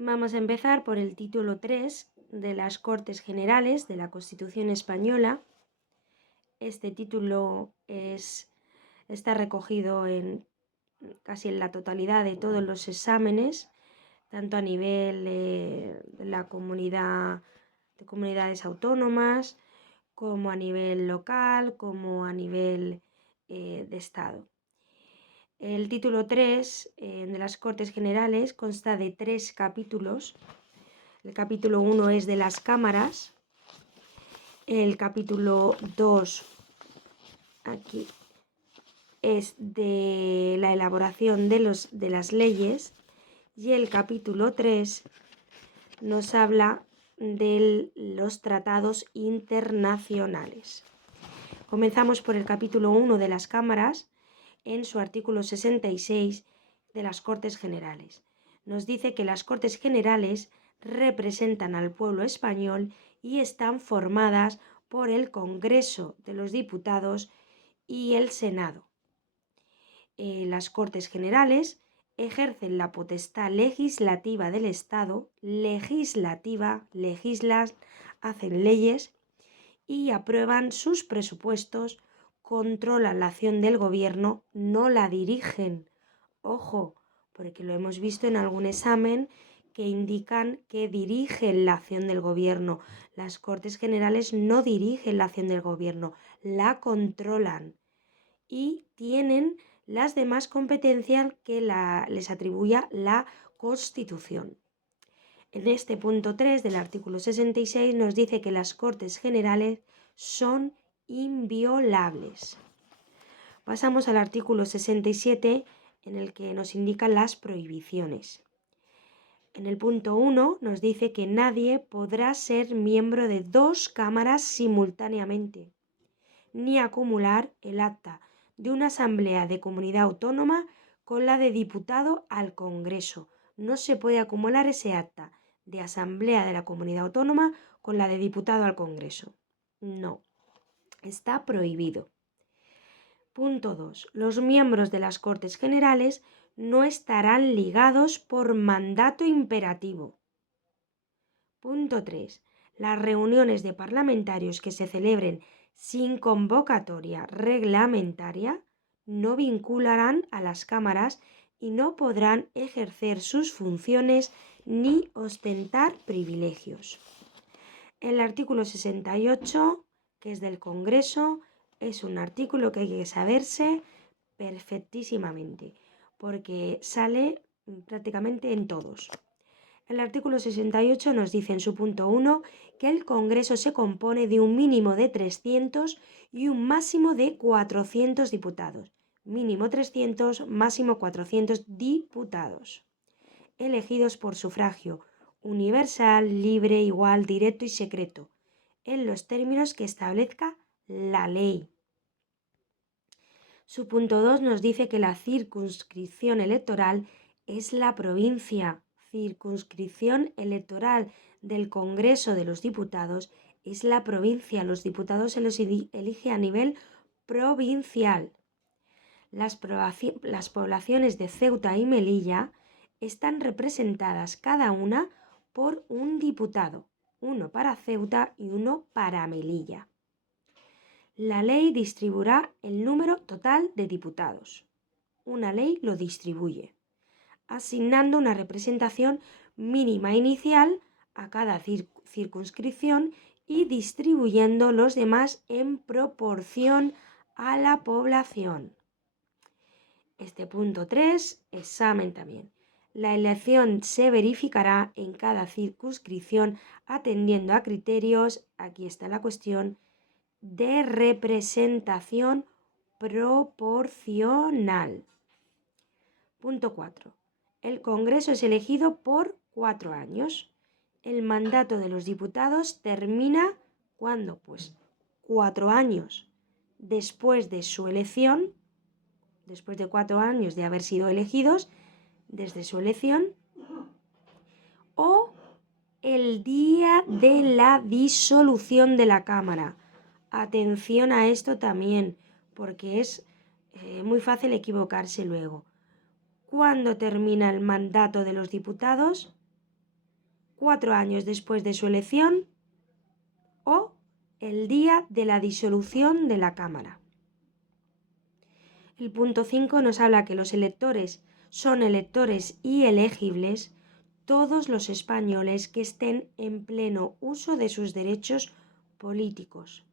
Vamos a empezar por el título 3 de las Cortes Generales de la Constitución Española. Este título está recogido casi en la totalidad de todos los exámenes, tanto a nivel de la comunidad, de comunidades autónomas, como a nivel local, como a nivel de Estado. El título 3 de las Cortes Generales consta de 3 capítulos. El capítulo 1 es de las cámaras, el capítulo 2 aquí es de la elaboración de las leyes y el capítulo 3 nos habla de los tratados internacionales. Comenzamos por el capítulo 1 de las cámaras en su artículo 66 de las Cortes Generales. Nos dice que las Cortes Generales representan al pueblo español y están formadas por el Congreso de los Diputados y el Senado. Las Cortes Generales ejercen la potestad legislativa del Estado, legislan, hacen leyes y aprueban sus presupuestos, controlan la acción del gobierno, no la dirigen. Ojo, porque lo hemos visto en algún examen que indican que dirigen la acción del gobierno. Las Cortes Generales no dirigen la acción del gobierno, la controlan y tienen las demás competencias que les atribuya la Constitución. En este punto 3 del artículo 66 nos dice que las Cortes Generales son inviolables. Pasamos al artículo 67, en el que nos indican las prohibiciones. En el punto 1 nos dice que nadie podrá ser miembro de 2 cámaras simultáneamente, ni acumular el acta de una asamblea de comunidad autónoma con la de diputado al Congreso. No se puede acumular ese acta de asamblea de la comunidad autónoma con la de diputado al Congreso. No, está prohibido. Punto 2. Los miembros de las Cortes Generales no estarán ligados por mandato imperativo. Punto 3. Las reuniones de parlamentarios que se celebren sin convocatoria reglamentaria no vincularán a las cámaras y no podrán ejercer sus funciones ni ostentar privilegios. El artículo 68, que es del Congreso, es un artículo que hay que saberse perfectísimamente, porque sale prácticamente en todos. El artículo 68 nos dice en su punto 1 que el Congreso se compone de un mínimo de 300 y un máximo de 400 diputados. Mínimo 300, máximo 400 diputados, elegidos por sufragio universal, libre, igual, directo y secreto, en los términos que establezca la ley. Su punto 2 nos dice que la circunscripción electoral es la provincia. Circunscripción electoral del Congreso de los Diputados es la provincia. Los diputados se los elige a nivel provincial. Las poblaciones de Ceuta y Melilla están representadas cada una por un diputado, uno para Ceuta y uno para Melilla. La ley distribuirá el número total de diputados. Una ley lo distribuye, asignando una representación mínima inicial a cada circunscripción y distribuyendo los demás en proporción a la población. Este punto 3, examen también. La elección se verificará en cada circunscripción atendiendo a criterios, aquí está la cuestión, de representación proporcional. Punto 4. El Congreso es elegido por 4 años. El mandato de los diputados termina ¿cuándo? Pues 4 años después de su elección, después de 4 años de haber sido elegidos, desde su elección, o el día de la disolución de la Cámara. Atención a esto también, porque es muy fácil equivocarse luego. ¿Cuándo termina el mandato de los diputados? 4 años después de su elección o el día de la disolución de la Cámara. El punto 5 nos habla que los electores son electores y elegibles todos los españoles que estén en pleno uso de sus derechos políticos.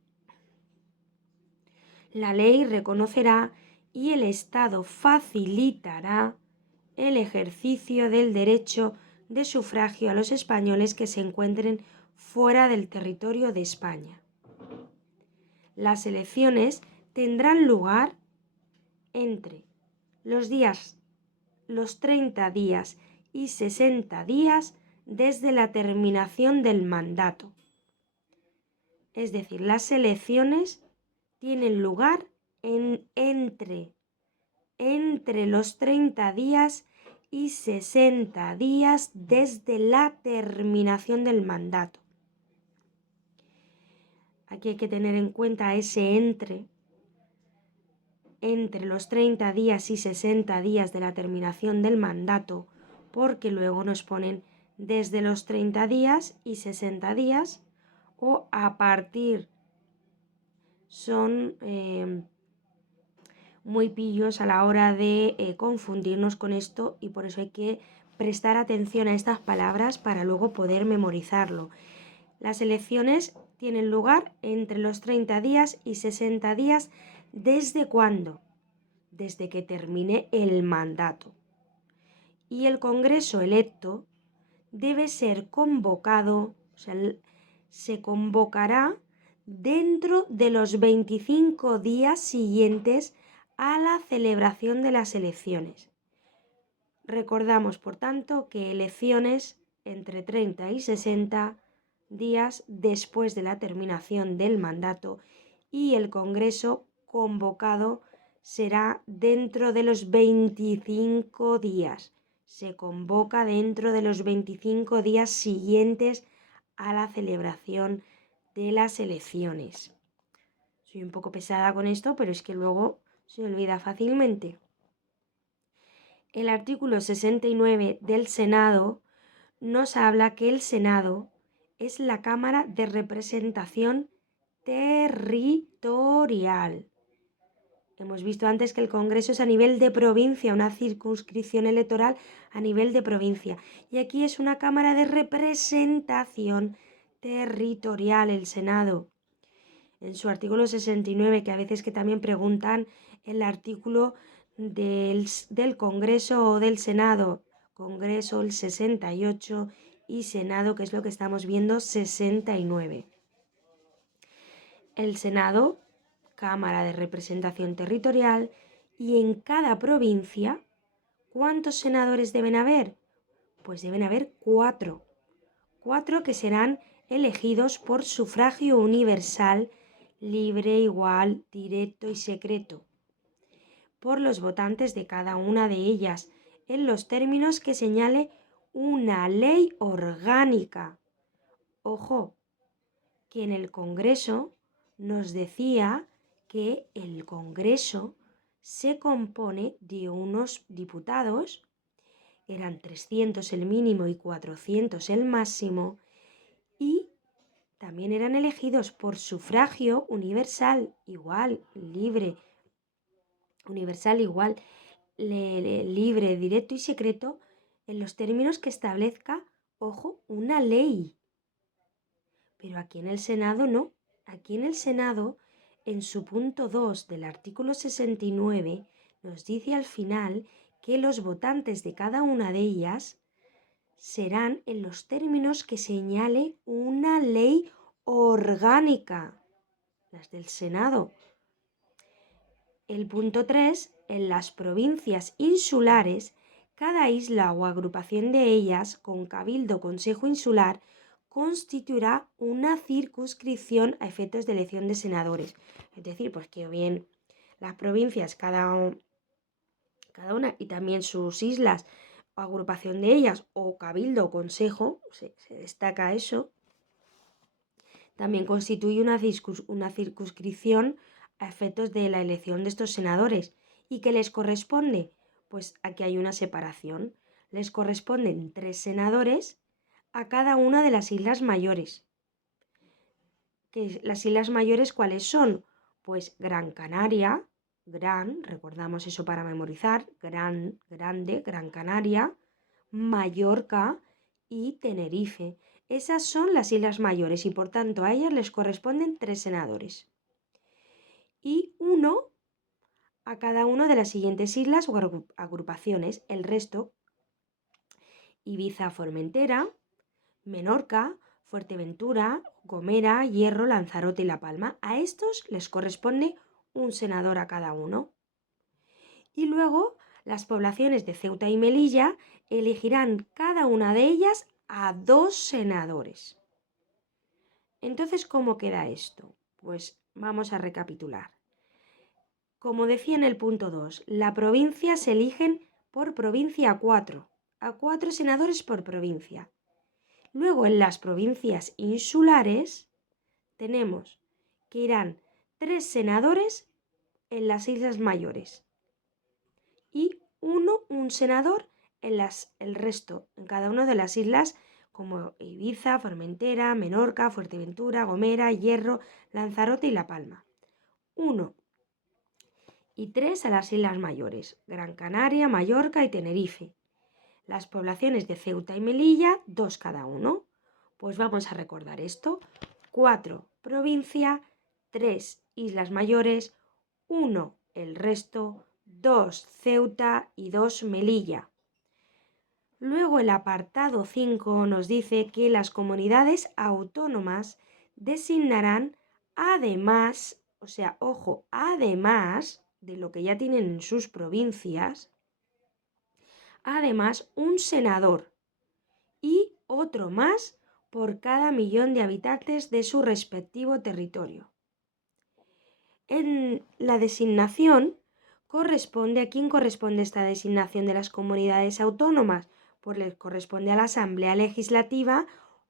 La ley reconocerá y el Estado facilitará el ejercicio del derecho de sufragio a los españoles que se encuentren fuera del territorio de España. Las elecciones tendrán lugar entre los 30 días y 60 días desde la terminación del mandato. Es decir, las elecciones tienen lugar entre los 30 días y 60 días desde la terminación del mandato. Aquí hay que tener en cuenta ese entre los 30 días y 60 días de la terminación del mandato, porque luego nos ponen desde los 30 días y 60 días o a partir. Son muy pillos a la hora de confundirnos con esto, y por eso hay que prestar atención a estas palabras para luego poder memorizarlo. Las elecciones tienen lugar entre los 30 días y 60 días. ¿Desde cuándo? Desde que termine el mandato. Y el Congreso electo debe ser convocado, o sea, se convocará dentro de los 25 días siguientes a la celebración de las elecciones. Recordamos, por tanto, que elecciones entre 30 y 60 días después de la terminación del mandato, y el Congreso convocado será dentro de los 25 días. Se convoca dentro de los 25 días siguientes a la celebración de las elecciones. Soy un poco pesada con esto, pero es que luego se olvida fácilmente. El artículo 69 del Senado nos habla que el Senado es la Cámara de Representación Territorial. Hemos visto antes que el Congreso es a nivel de provincia, una circunscripción electoral a nivel de provincia. Y aquí es una Cámara de Representación Territorial, el Senado. En su artículo 69, que a veces que también preguntan el artículo del Congreso o del Senado. Congreso el 68 y Senado, que es lo que estamos viendo, 69. El Senado, Cámara de Representación Territorial, y en cada provincia, ¿cuántos senadores deben haber? Pues deben haber 4. 4 que serán elegidos por sufragio universal, libre, igual, directo y secreto, por los votantes de cada una de ellas, en los términos que señale una ley orgánica. Ojo, que en el Congreso nos decía que el Congreso se compone de unos diputados, eran 300 el mínimo y 400 el máximo, y también eran elegidos por sufragio universal, igual, libre, universal, igual, libre, directo y secreto, en los términos que establezca, ojo, una ley. Pero aquí en el Senado no. Aquí en el Senado, en su punto 2 del artículo 69, nos dice al final que los votantes de cada una de ellas serán en los términos que señale una ley orgánica, las del Senado. El punto 3, en las provincias insulares, cada isla o agrupación de ellas, con cabildo o consejo insular, constituirá una circunscripción a efectos de elección de senadores. Es decir, pues que bien las provincias, cada una, y también sus islas o agrupación de ellas, o cabildo o consejo, se destaca eso, también constituye una circunscripción a efectos de la elección de estos senadores. ¿Y qué les corresponde? Pues aquí hay una separación. Les corresponden 3 senadores a cada una de las islas mayores. ¿Las islas mayores cuáles son? Pues Gran Canaria, recordamos eso para memorizar, grande, Gran Canaria, Mallorca y Tenerife. Esas son las islas mayores y por tanto a ellas les corresponden 3 senadores. Y 1 a cada una de las siguientes islas o agrupaciones. El resto, Ibiza, Formentera, Menorca, Fuerteventura, Gomera, Hierro, Lanzarote y La Palma. A estos les corresponde un senador a cada uno. Y luego las poblaciones de Ceuta y Melilla elegirán cada una de ellas a 2 senadores. Entonces, ¿cómo queda esto? Pues vamos a recapitular. Como decía en el punto 2, la provincia se eligen por provincia a 4 senadores por provincia. Luego, en las provincias insulares, tenemos que irán 3 senadores en las islas mayores y un senador en el resto, en cada una de las islas como Ibiza, Formentera, Menorca, Fuerteventura, Gomera, Hierro, Lanzarote y La Palma. 1 y 3 a las islas mayores, Gran Canaria, Mallorca y Tenerife. Las poblaciones de Ceuta y Melilla, 2 cada uno. Pues vamos a recordar esto. 4 provincia, 3 islas mayores, 1 el resto, 2 Ceuta y 2 Melilla. Luego el apartado 5 nos dice que las comunidades autónomas designarán además, o sea, ojo, además de lo que ya tienen en sus provincias, además un senador y otro más por cada millón de habitantes de su respectivo territorio. En la designación corresponde, ¿a quién corresponde esta designación de las comunidades autónomas? Pues les corresponde a la Asamblea Legislativa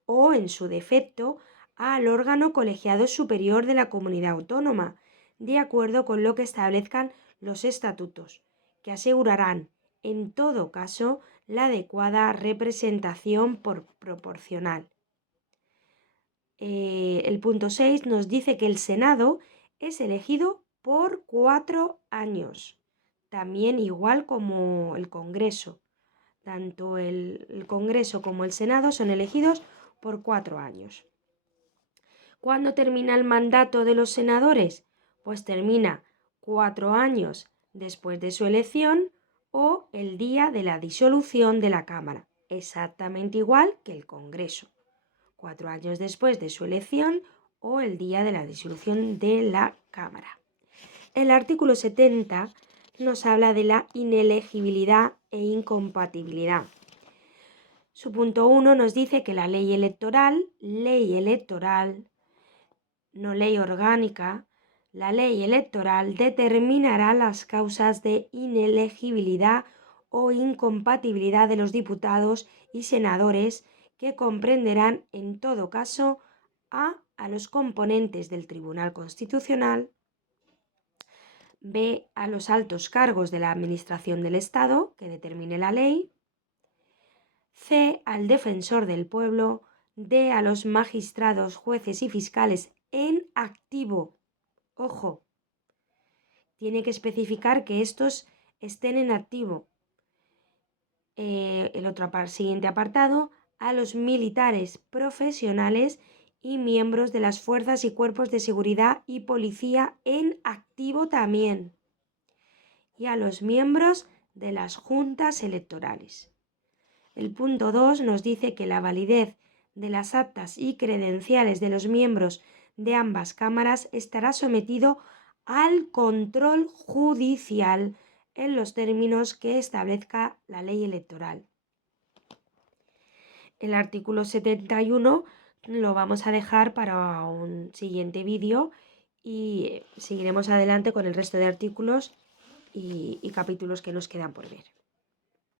o, en su defecto, al órgano colegiado superior de la comunidad autónoma, de acuerdo con lo que establezcan los estatutos, que asegurarán, en todo caso, la adecuada representación proporcional. El punto 6 nos dice que el Senado es elegido por 4 años, también igual como el Congreso. Tanto el Congreso como el Senado son elegidos por 4 años. ¿Cuándo termina el mandato de los senadores? Pues termina 4 años después de su elección o el día de la disolución de la Cámara, exactamente igual que el Congreso. 4 años después de su elección o el día de la disolución de la Cámara. El artículo 70 nos habla de la inelegibilidad e incompatibilidad. Su punto 1 nos dice que la ley electoral, no ley orgánica, la ley electoral determinará las causas de inelegibilidad o incompatibilidad de los diputados y senadores que comprenderán en todo caso a los componentes del Tribunal Constitucional, b a los altos cargos de la Administración del Estado que determine la ley, c al defensor del pueblo, d a los magistrados, jueces y fiscales en activo. Ojo, tiene que especificar que estos estén en activo. El otro siguiente apartado, a los militares profesionales y miembros de las fuerzas y cuerpos de seguridad y policía en activo también. Y a los miembros de las juntas electorales. El punto 2 nos dice que la validez de las actas y credenciales de los miembros de ambas cámaras estará sometido al control judicial en los términos que establezca la ley electoral. El artículo 71 lo vamos a dejar para un siguiente vídeo y seguiremos adelante con el resto de artículos y capítulos que nos quedan por ver.